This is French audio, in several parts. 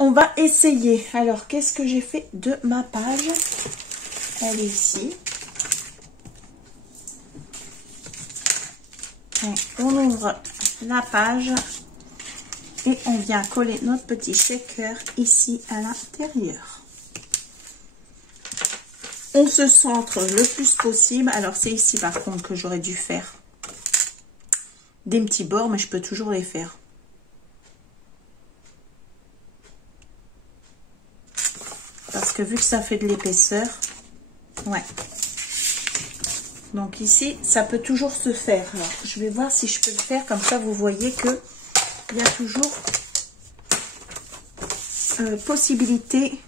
on va essayer. Alors, qu'est-ce que j'ai fait de ma page? Elle est ici. Et on ouvre la page et on vient coller notre petit shaker ici à l'intérieur. On se centre le plus possible. Alors, c'est ici par contre que j'aurais dû faire des petits bords, mais je peux toujours les faire. Parce que vu que ça fait de l'épaisseur, ouais. Donc ici, ça peut toujours se faire. Alors, je vais voir si je peux le faire. Comme ça, vous voyez que il y a toujours possibilité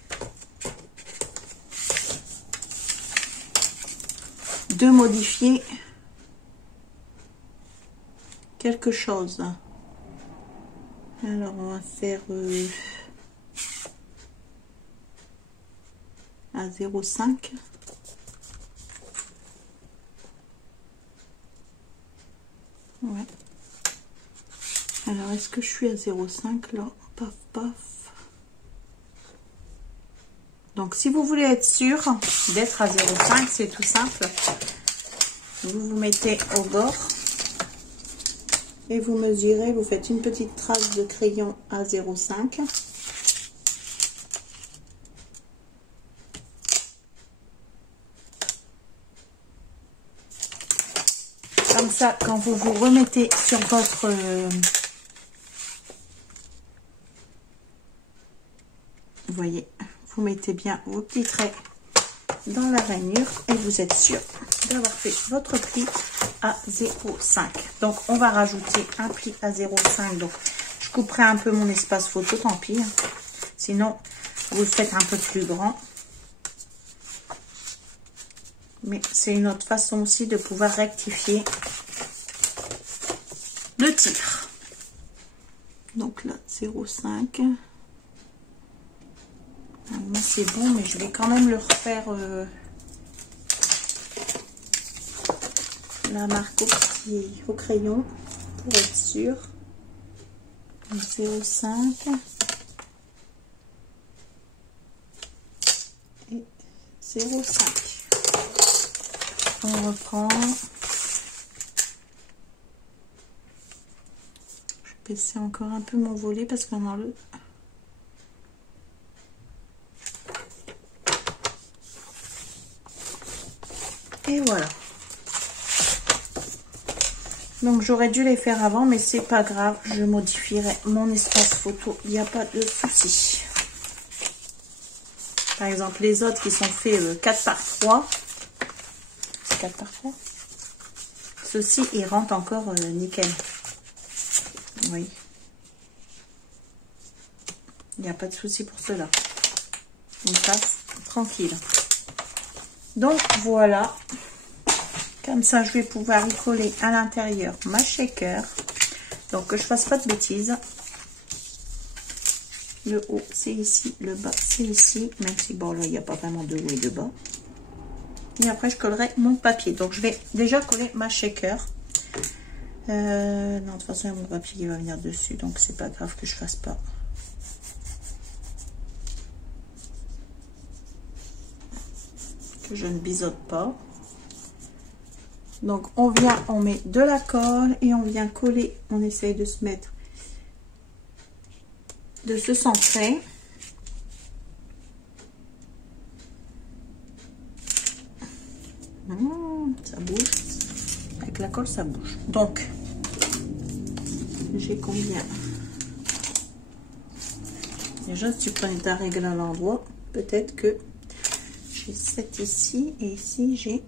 de modifier quelque chose. Alors, on va faire à 0,5. Ouais. Alors, est-ce que je suis à 0,5 là? Paf, paf. Donc, si vous voulez être sûr d'être à 0,5, c'est tout simple. Vous vous mettez au bord et vous mesurez, vous faites une petite trace de crayon à 0,5. Comme ça, quand vous vous remettez sur votre... vous voyez, vous mettez bien vos petits traits dans la rainure et vous êtes sûr d'avoir fait votre pli à 0,5. Donc, on va rajouter un pli à 0,5. Donc, je couperai un peu mon espace photo, tant pis. Sinon, vous le faites un peu plus grand. Mais c'est une autre façon aussi de pouvoir rectifier le tir. Donc là, 0,5. C'est bon, mais je vais quand même le refaire la marque au crayon pour être sûr. 0,5 et 0,5. On reprend. Je vais baisser encore un peu mon volet parce qu'on a le... Et voilà. Donc j'aurais dû les faire avant, mais c'est pas grave. Je modifierai mon espace photo. Il n'y a pas de souci. Par exemple, les autres qui sont faits 4 par 3. C'est 4 par 3. Ceux-ci, ils rentrent encore nickel. Oui. Il n'y a pas de souci pour cela. On passe tranquille. Donc voilà. Comme ça, je vais pouvoir y coller à l'intérieur ma shaker. Donc que je fasse pas de bêtises. Le haut, c'est ici. Le bas, c'est ici. Même si, bon, là, il n'y a pas vraiment de haut et de bas. Et après, je collerai mon papier. Donc, je vais déjà coller ma shaker. Non, de toute façon, il y a mon papier qui va venir dessus. Donc, c'est pas grave que je fasse pas. Que je ne biseaute pas. Donc, on vient, on met de la colle et on vient coller. On essaye de se mettre, de se centrer. Ça bouge. Avec la colle, ça bouge. Donc, j'ai combien? Déjà, si tu prenais ta règle à l'endroit, peut-être que j'ai 7 ici et ici j'ai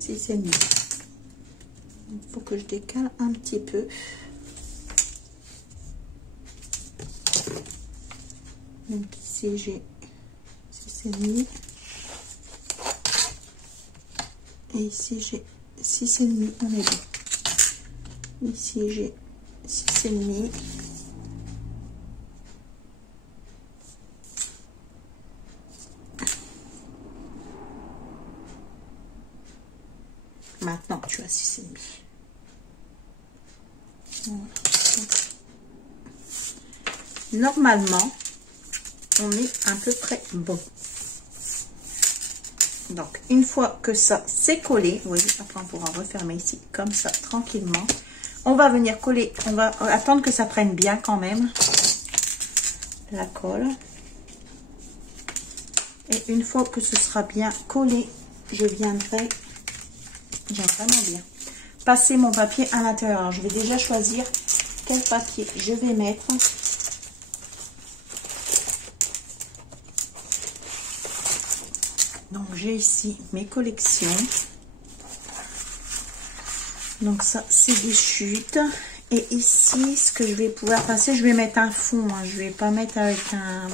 6,5. Il faut que je décale un petit peu. Donc ici j'ai 6,5 et ici j'ai 6,5. On est bon. Ici j'ai 6,5. Maintenant tu as 6,5. Voilà. Normalement, on est à peu près bon. Donc, une fois que ça c'est collé, vous voyez, après on pourra refermer ici, comme ça, tranquillement. On va venir coller, on va attendre que ça prenne bien quand même, la colle. Et une fois que ce sera bien collé, je viendrai, j'aime vraiment bien, passer mon papier à l'intérieur. Alors, je vais déjà choisir quel papier je vais mettre. Donc, j'ai ici mes collections. Donc, ça, c'est des chutes. Et ici, ce que je vais pouvoir passer, je vais mettre un fond. Hein. Je vais pas mettre avec un...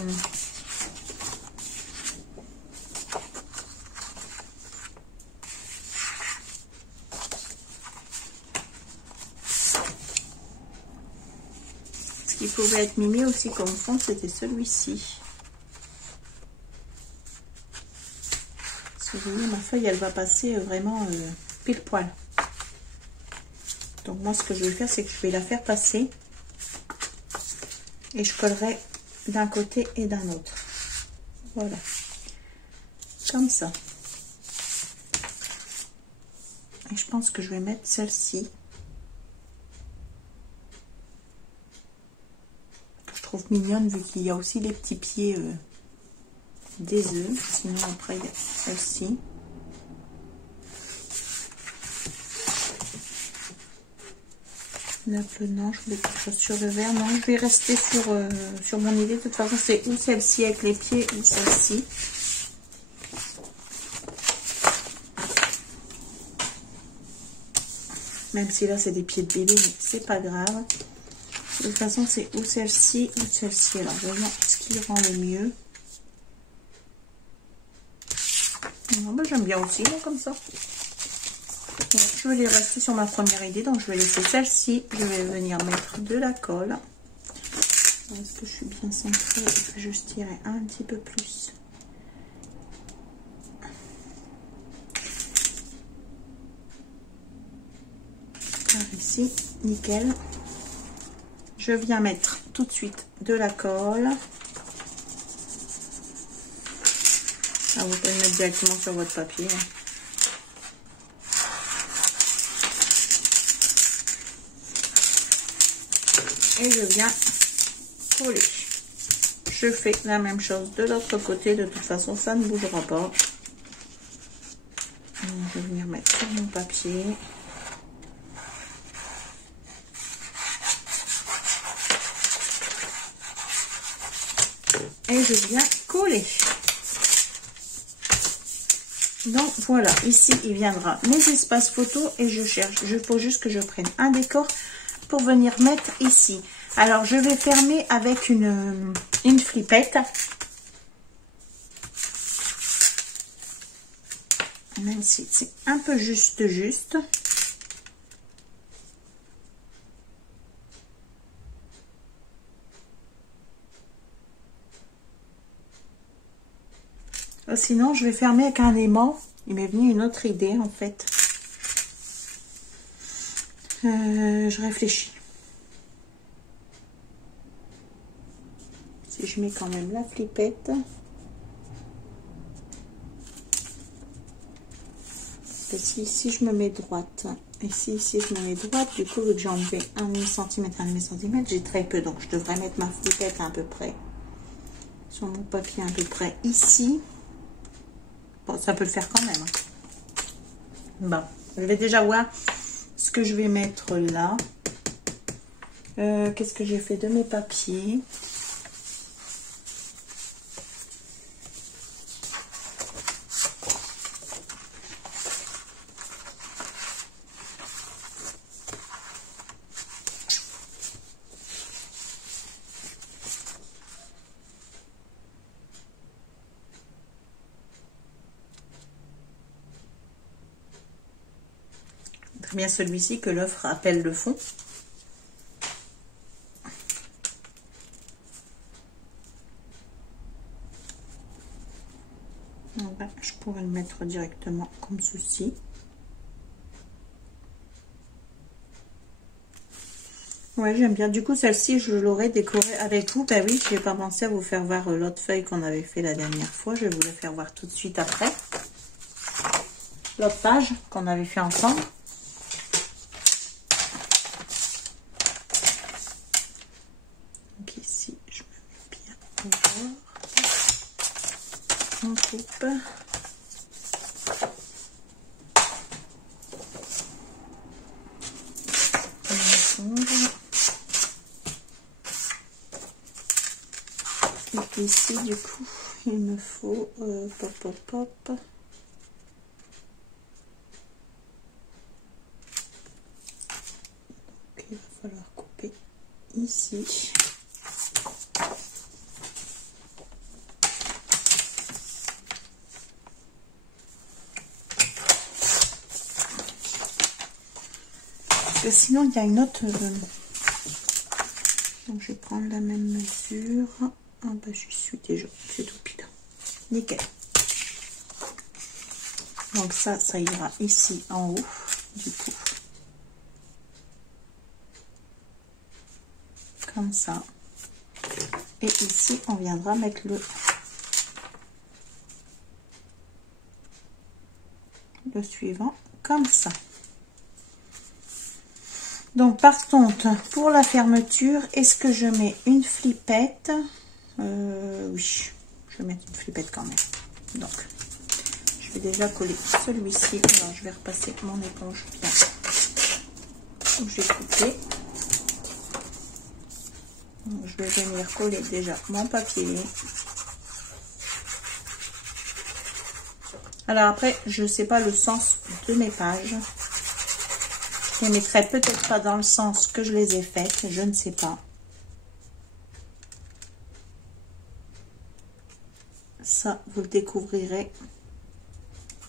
Ce qui pouvait être mimé aussi comme fond, c'était celui-ci. Vous voyez, ma feuille, elle va passer vraiment pile poil. Donc, moi, ce que je vais faire, c'est que je vais la faire passer. Et je collerai d'un côté et d'un autre. Voilà. Comme ça. Et je pense que je vais mettre celle-ci. Que je trouve mignonne, vu qu'il y a aussi les petits pieds... des œufs, sinon après il y a celle-ci. Non, je voulais quelque chose sur le vert. Non, je vais rester sur mon idée. De toute façon, c'est ou celle-ci avec les pieds ou celle-ci. Même si là c'est des pieds de bébé, mais c'est pas grave. De toute façon, c'est ou celle-ci ou celle-ci. Alors voyons ce qui rend le mieux. Ben, j'aime bien aussi, là, comme ça. Ouais, je vais rester sur ma première idée, donc je vais laisser celle-ci. Je vais venir mettre de la colle. Est-ce que je suis bien centrée? Je vais juste tirer un petit peu plus. Par ici, nickel. Je viens mettre tout de suite de la colle. Ah, vous pouvez le mettre directement sur votre papier. Et je viens coller. Je fais la même chose de l'autre côté. De toute façon, ça ne bougera pas. Donc, je vais venir mettre sur mon papier. Et je viens coller. Donc voilà, ici il viendra mes espaces photos et je cherche. Il faut juste que je prenne un décor pour venir mettre ici. Alors je vais fermer avec une flippette. Même si c'est un peu juste. Sinon, je vais fermer avec un aimant. Il m'est venu une autre idée, en fait. Je réfléchis. Si je mets quand même la flippette. Parce que si je me mets droite, et si je me mets droite, du coup, vu que j'ai enlevé 1,5 cm, 1,5 cm, j'ai très peu. Donc, je devrais mettre ma flippette à peu près sur mon papier, à peu près ici. Bon, ça peut le faire quand même. Bon, je vais déjà voir ce que je vais mettre là. Qu'est-ce que j'ai fait de mes papiers? Très bien celui-ci que l'œuf rappelle le fond. Ben, je pourrais le mettre directement comme ceci. Ouais, j'aime bien. Du coup, celle-ci, je l'aurais décorée avec vous. Ben oui, je n'ai pas pensé à vous faire voir l'autre feuille qu'on avait fait la dernière fois. Je vais vous la faire voir tout de suite après. L'autre page qu'on avait fait ensemble. Donc ici, je me mets bien au bord. On coupe. Et puis ici, du coup, il me faut pop, pop, pop. Donc, il va falloir couper ici. Parce que sinon, il y a une autre... Donc, je vais prendre la même mesure. Ah bah, je suis déjà, c'est tout pile. Nickel. Donc ça ira ici en haut, du coup. Comme ça. Et ici, on viendra mettre le suivant, comme ça. Donc, par contre, pour la fermeture, est-ce que je mets une flippette? Oui, je vais mettre une flippette quand même. Donc, je vais déjà coller celui-ci. Alors, je vais repasser mon éponge bien. Donc, je vais couper. Donc, je vais venir coller déjà mon papier. Alors après, je ne sais pas le sens de mes pages. Je les mettrai peut-être pas dans le sens que je les ai faites. Je ne sais pas. Ça, vous le découvrirez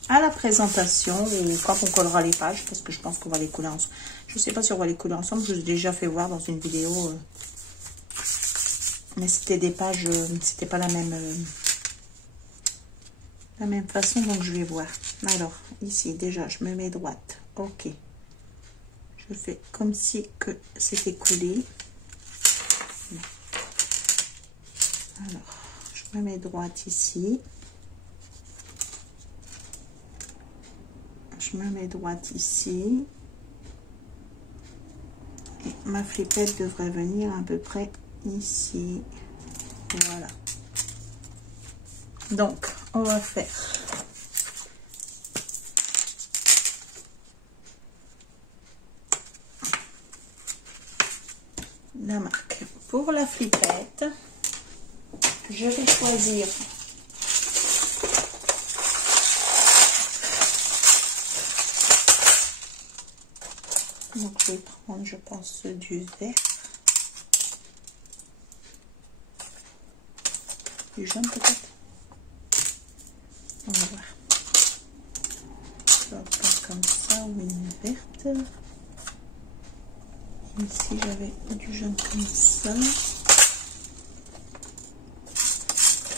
à la présentation ou quand on collera les pages, parce que je pense qu'on va les coller ensemble. Je ne sais pas si on va les coller ensemble, je vous ai déjà fait voir dans une vidéo, mais c'était des pages, c'était pas la même façon, donc je vais voir. Alors, ici, déjà, je me mets droite, ok. Je fais comme si que c'était collé. Alors, je me mets droite ici. Je me mets droite ici. Et ma flippette devrait venir à peu près ici. Voilà. Donc, on va faire la marque. Pour la flippette, je vais choisir donc je vais prendre, je pense, du vert, du jaune peut-être. On va voir. Je vais prendre comme ça ou une verte. Ici j'avais du jaune comme ça. Un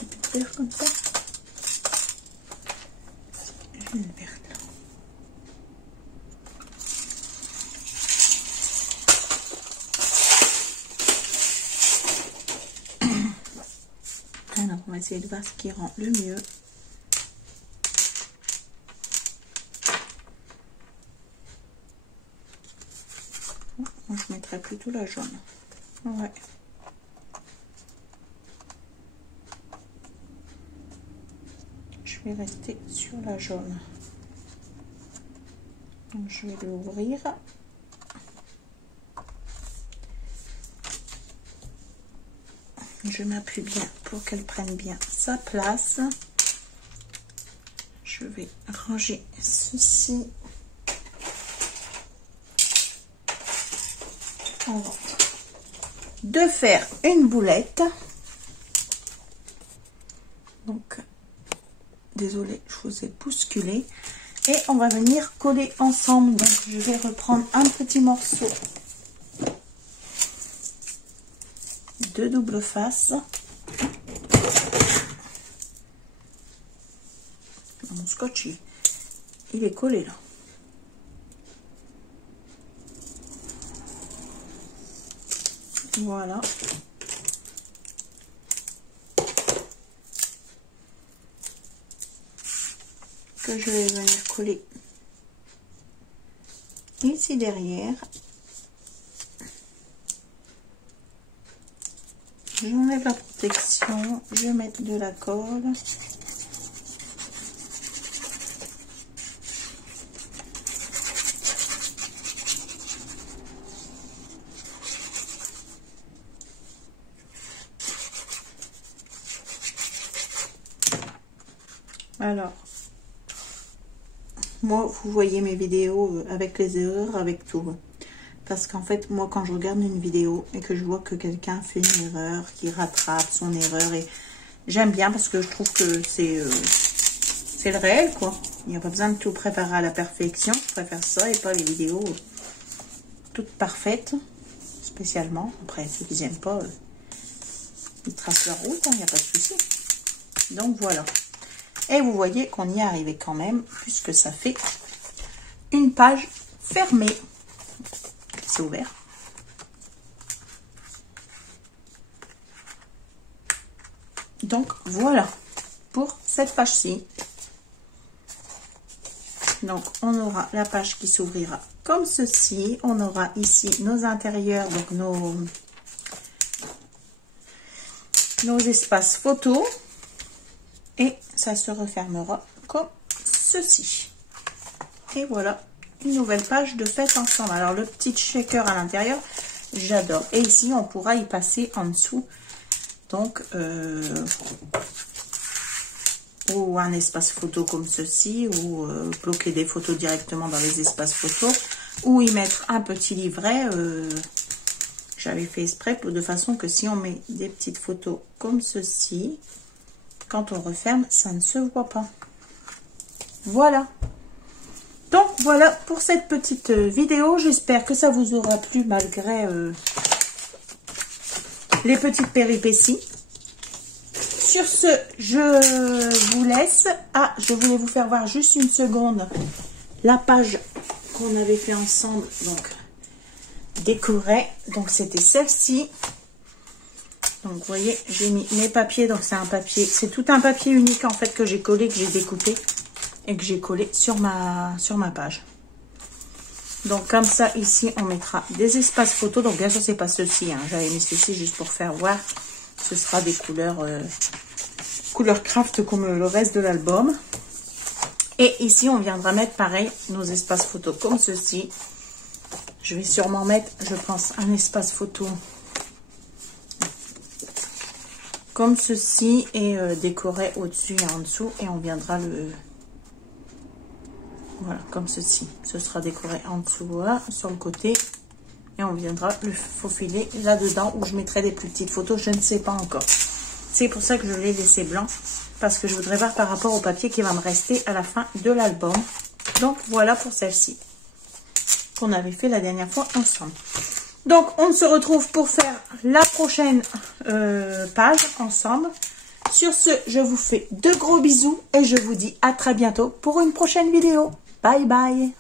peu de vert comme ça. J'ai une verte là. Alors on va essayer de voir ce qui rend le mieux. Moi je mettrais plutôt la jaune. Ouais. Je vais rester sur la jaune. Donc je vais l'ouvrir. Je m'appuie bien pour qu'elle prenne bien sa place. Je vais ranger ceci avant de faire une boulette. Donc, désolée, je vous ai bousculé. Et on va venir coller ensemble. Donc, je vais reprendre un petit morceau de double face. Mon scotch, il est collé là. Voilà. Que je vais venir coller ici derrière. J'enlève la protection, je vais mettre de la colle. Alors, moi, vous voyez mes vidéos avec les erreurs, avec tout. Parce qu'en fait, moi, quand je regarde une vidéo et que je vois que quelqu'un fait une erreur, qui rattrape son erreur, et j'aime bien parce que je trouve que c'est le réel, quoi. Il n'y a pas besoin de tout préparer à la perfection. Je préfère ça et pas les vidéos toutes parfaites, spécialement. Après, ceux qui n'aiment pas, ils tracent leur route, il n'y a pas de souci. Donc, voilà. Et vous voyez qu'on y est arrivé quand même, puisque ça fait une page fermée. C'est ouvert. Donc, voilà pour cette page-ci. Donc, on aura la page qui s'ouvrira comme ceci. On aura ici nos intérieurs, donc nos espaces photos. Et ça se refermera comme ceci. Et voilà, une nouvelle page de fête ensemble. Alors, le petit shaker à l'intérieur, j'adore. Et ici, on pourra y passer en dessous. Donc, ou un espace photo comme ceci, ou bloquer des photos directement dans les espaces photos, ou y mettre un petit livret. J'avais fait exprès de façon que si on met des petites photos comme ceci, quand on referme, ça ne se voit pas. Voilà. Donc, voilà pour cette petite vidéo. J'espère que ça vous aura plu malgré les petites péripéties. Sur ce, je vous laisse. Ah, je voulais vous faire voir juste une seconde la page qu'on avait fait ensemble. Donc, décorée. Donc, c'était celle-ci. Donc, vous voyez, j'ai mis mes papiers. Donc, c'est un papier. C'est tout un papier unique, en fait, que j'ai collé, que j'ai découpé. Et que j'ai collé sur ma page. Donc, comme ça, ici, on mettra des espaces photos. Donc, bien sûr, c'est pas ceci. Hein. J'avais mis ceci juste pour faire voir. Ce sera des couleurs, couleurs craft comme le reste de l'album. Et ici, on viendra mettre, pareil, nos espaces photos comme ceci. Je vais sûrement mettre, je pense, un espace photo comme ceci et décorer au-dessus et en dessous. Et on viendra le... Voilà, comme ceci. Ce sera décoré en dessous, là, sur le côté. Et on viendra le faufiler là-dedans où je mettrai des plus petites photos. Je ne sais pas encore. C'est pour ça que je l'ai laissé blanc. Parce que je voudrais voir par rapport au papier qui va me rester à la fin de l'album. Donc, voilà pour celle-ci. Qu'on avait fait la dernière fois ensemble. Donc, on se retrouve pour faire la prochaine page ensemble. Sur ce, je vous fais de gros bisous et je vous dis à très bientôt pour une prochaine vidéo. Bye bye!